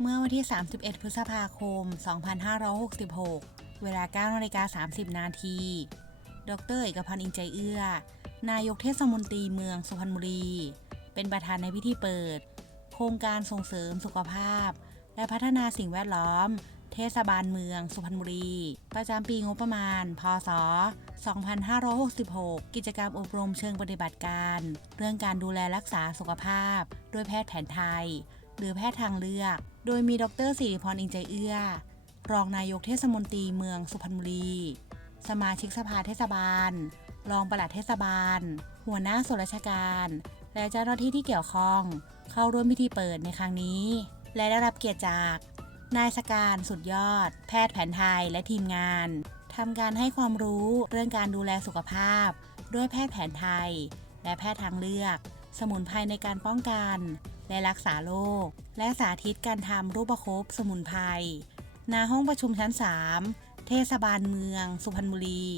เมื่อวันที่ 31 พฤษภาคม 2566 เวลา 9นาฬิกา30 นาที ดรเอกพันธ์อินใจเอื้อ นายกเทศมนตรีเมืองสุพรรณบุรี เป็นประธานในพิธีเปิด โครงการส่งเสริมสุขภาพ และพัฒนาสิ่งแวดล้อม เทศบาลเมืองสุพรรณบุรี ประจำปีงบประมาณ พศ 2566 กิจกรรมอบรมเชิงปฏิบัติการ เรื่องการดูแลรักษาสุขภาพ ด้วยแพทย์แผนไทย หรือแพทย์ทางเลือก โดยมีดรสิริพรอินใจเอื้อ รองนายกเทศมนตรีเมืองสุพรรณบุรี สมาชิกสภาเทศบาล รองปลัดเทศบาล หัวหน้าส่วนราชการ และเจ้าหน้าที่ที่เกี่ยวข้อง เข้าร่วมพิธีเปิดในครั้งนี้ และได้รับเกียรติจาก นายสการสุดยอด แพทย์แผนไทยและทีมงานทำการให้ความรู้เรื่องการดูแลสุขภาพ ด้วยแพทย์แผนไทย และแพทย์ทางเลือก สมุนไพรในการป้องกัน และรักษาโรค และสาธิตการทำรูปคบสมุนไพรณห้องประชุมชั้น 3 เทศบาลเมือง สุพรรณบุรี